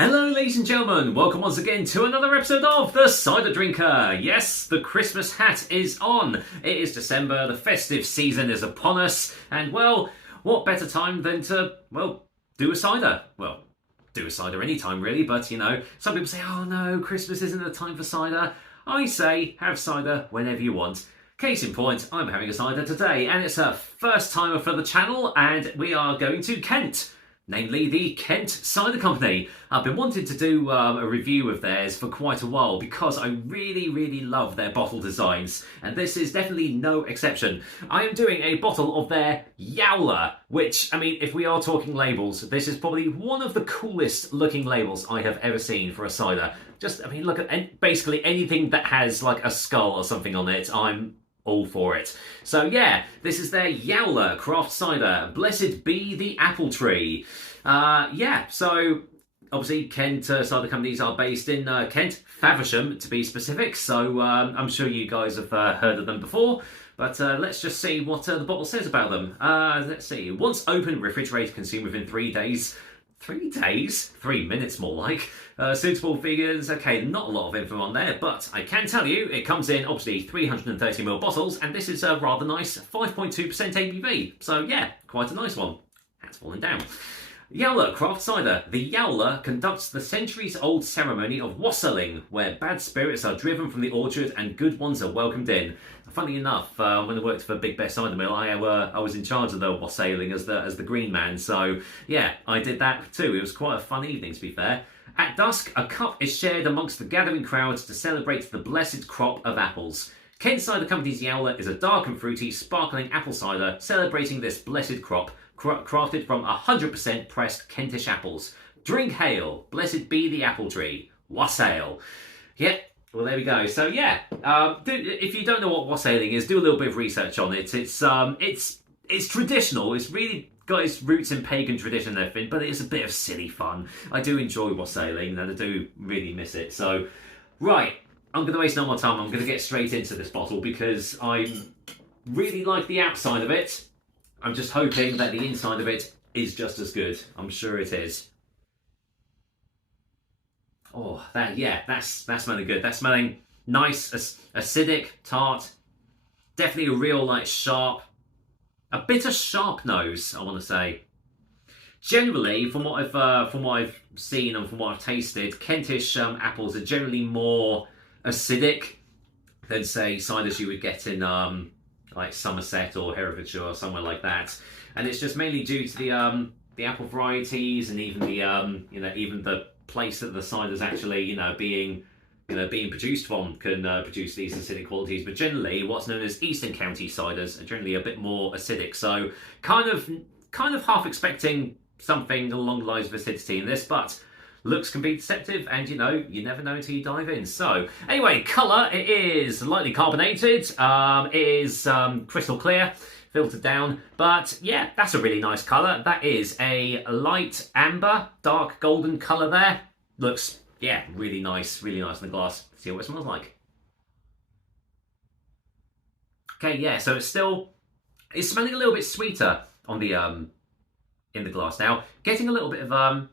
Hello ladies and gentlemen, welcome once again to another episode of The Cider Drinker. Yes, the Christmas hat is on. It is December, the festive season is upon us, and well, what better time than to, do a cider? Well, do a cider any time really, but you know, some people say, oh no, Christmas isn't the time for cider. I say, have cider whenever you want. Case in point, I'm having a cider today, and it's a first timer for the channel, and we are going to Kent. Namely the Kent Cider Company. I've been wanting to do a review of theirs for quite a while because I really love their bottle designs, and this is definitely no exception. I am doing a bottle of their Yowler, which, I mean, if we are talking labels, this is probably one of the coolest looking labels I have ever seen for a cider. Just, I mean, look at basically anything that has like a skull or something on it, I'm all for it. So yeah, this is their Yowler craft cider. Blessed be the apple tree. So obviously Kent Cider Companies are based in Kent, Faversham to be specific. So I'm sure you guys have heard of them before. But let's just see what the bottle says about them. Let's see. Once open, refrigerated, consumed within 3 days. 3 days? 3 minutes more like. Suitable figures, okay, not a lot of info on there, but I can tell you it comes in, obviously, 330ml bottles, and this is a rather nice 5.2% ABV. So yeah, quite a nice one. Hat's falling down. Yowler Craft Cider. The Yowler conducts the centuries-old ceremony of wassailing, where bad spirits are driven from the orchard and good ones are welcomed in. Funny enough, when I worked for Big Best Cider Mill, I was in charge of the wassailing as the green man. So yeah, I did that too. It was quite a fun evening, to be fair. At dusk, a cup is shared amongst the gathering crowds to celebrate the blessed crop of apples. Kent Cider Company's Yowler is a dark and fruity, sparkling apple cider celebrating this blessed crop, crafted from 100% pressed Kentish apples. Drink hail, blessed be the apple tree. Wassail. Yep. Well, there we go. So yeah, if you don't know what wassailing is, do a little bit of research on it. It's traditional. It's really got its roots in pagan tradition and everything, but it's a bit of silly fun. I do enjoy wassailing, and I do really miss it. So, right, I'm going to waste no more time. I'm going to get straight into this bottle because I really like the outside of it. I'm just hoping that the inside of it is just as good. I'm sure it is. Oh, that's smelling good. That's smelling nice, acidic, tart. Definitely a real, like, sharp, a bitter sharp nose, I want to say. Generally, from what I've seen and from what I've tasted, Kentish apples are generally more acidic than, say, ciders you would get in like Somerset or Herefordshire or somewhere like that. And it's just mainly due to the apple varieties and even the even the place that the cider's actually being produced from can produce these acidic qualities. But generally, what's known as Eastern County ciders are generally a bit more acidic. So kind of half expecting something along the lines of acidity in this, but looks can be deceptive, and you never know until you dive in. So anyway, colour, it is lightly carbonated. It is crystal clear, filtered down, but yeah, that's a really nice colour. That is a light amber, dark golden colour there. Looks, yeah, really nice in the glass. Let's see what it smells like. Okay, yeah, so it's smelling a little bit sweeter on the in the glass now. Getting a little bit of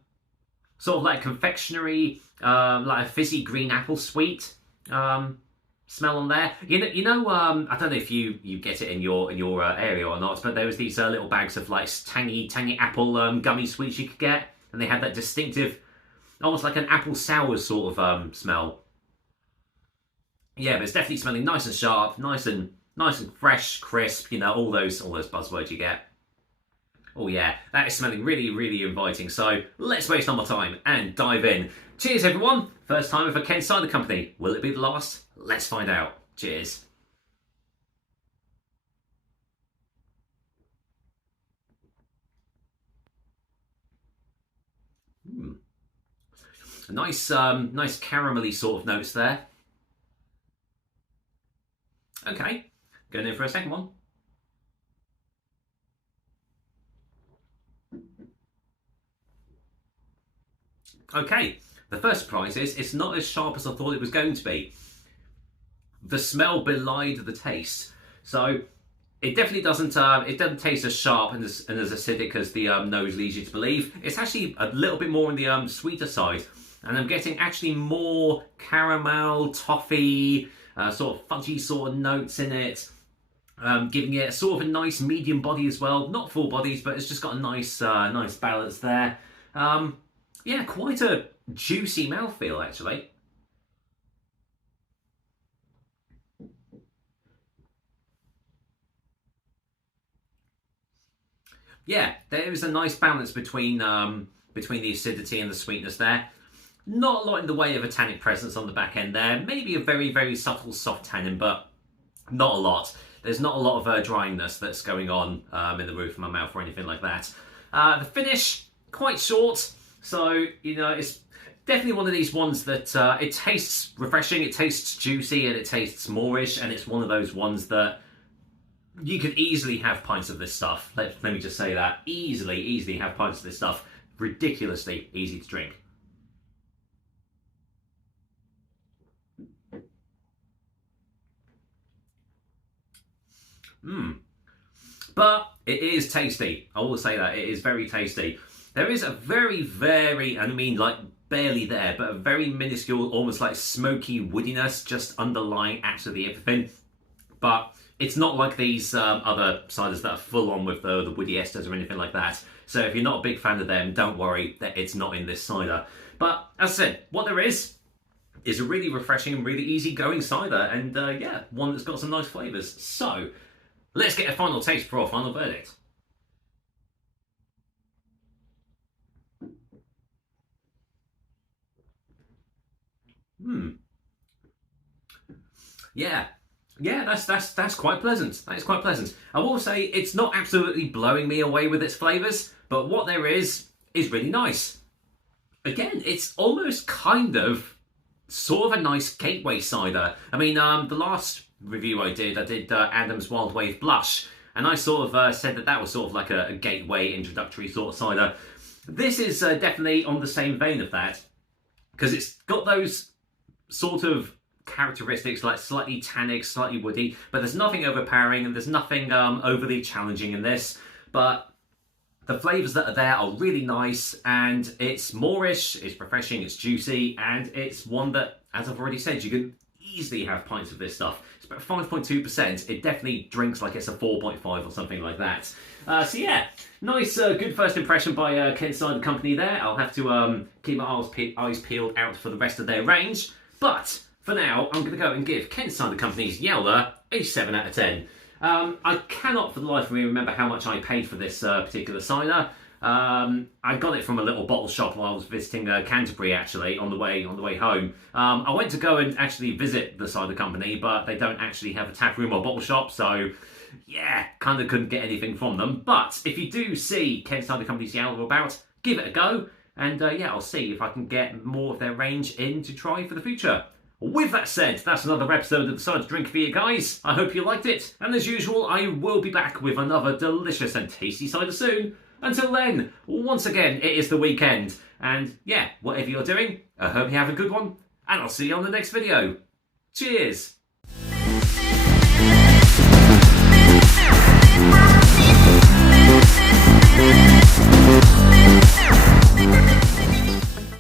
sort of like confectionery, like a fizzy green apple sweet smell on there. I don't know if you get it in your area or not, but there was these little bags of like tangy apple gummy sweets you could get, and they had that distinctive, almost like an apple sour sort of smell. Yeah, but it's definitely smelling nice and sharp, nice and fresh, crisp. All those buzzwords you get. Oh yeah, that is smelling really inviting. So let's waste no more time and dive in. Cheers everyone. First time for Kent Cider Company. Will it be the last? Let's find out. Cheers. Nice caramelly sort of notes there. Okay, going in for a second one. Okay, the first surprise is it's not as sharp as I thought it was going to be. The smell belied the taste. So It definitely doesn't. It doesn't taste as sharp and as acidic as the nose leads you to believe. It's actually a little bit more on the sweeter side, and I'm getting actually more caramel, toffee, sort of fudgy sort of notes in it, giving it sort of a nice medium body as well. Not full bodies, but it's just got a nice, nice balance there. Yeah, quite a juicy mouthfeel actually. Yeah, there is a nice balance between the acidity and the sweetness there. Not a lot in the way of a tannic presence on the back end there. Maybe a very, very subtle soft tannin, but not a lot. There's not a lot of dryiness that's going on in the roof of my mouth or anything like that. The finish, quite short. So, you know, it's definitely one of these ones that it tastes refreshing, it tastes juicy, and it tastes moreish, and it's one of those ones that you could easily have pints of this stuff. Let me just say that. Easily have pints of this stuff. Ridiculously easy to drink. But it is tasty. I will say that. It is very tasty. There is a very, very, I mean like barely there, but a very minuscule, almost like smoky woodiness just underlying absolutely everything. But it's not like these other ciders that are full on with the woody esters or anything like that. So if you're not a big fan of them, don't worry that it's not in this cider. But as I said, what there is a really refreshing and really easy going cider, and yeah, one that's got some nice flavours. So let's get a final taste for our final verdict. Yeah. Yeah, that's quite pleasant. That is quite pleasant. I will say it's not absolutely blowing me away with its flavours, but what there is really nice. Again, it's almost kind of sort of a nice gateway cider. I mean, the last review I did Adam's Wild Wave Blush, and I sort of said that was sort of like a gateway introductory sort of cider. This is definitely on the same vein of that, because it's got those sort of characteristics, like slightly tannic, slightly woody, but there's nothing overpowering and there's nothing overly challenging in this. But the flavours that are there are really nice, and it's moreish, it's refreshing, it's juicy, and it's one that, as I've already said, you can easily have pints of this stuff. It's about 5.2%. It definitely drinks like it's a 4.5 or something like that. So yeah, nice, good first impression by Kent Cider Company there. I'll have to keep my eyes peeled out for the rest of their range. But for now, I'm going to go and give Kent Cider Company's Yowler a 7 out of 10. I cannot for the life of me remember how much I paid for this particular cider. I got it from a little bottle shop while I was visiting Canterbury, actually, on the way home. I went to go and actually visit the cider company, but they don't actually have a tap room or bottle shop, so yeah, kind of couldn't get anything from them. But if you do see Kent Cider Company's Yowler about, give it a go, and yeah, I'll see if I can get more of their range in to try for the future. With that said, that's another episode of the Cider Drink for you guys. I hope you liked it, and as usual, I will be back with another delicious and tasty cider soon. Until then, once again, it is the weekend, and yeah, whatever you're doing, I hope you have a good one, and I'll see you on the next video. Cheers!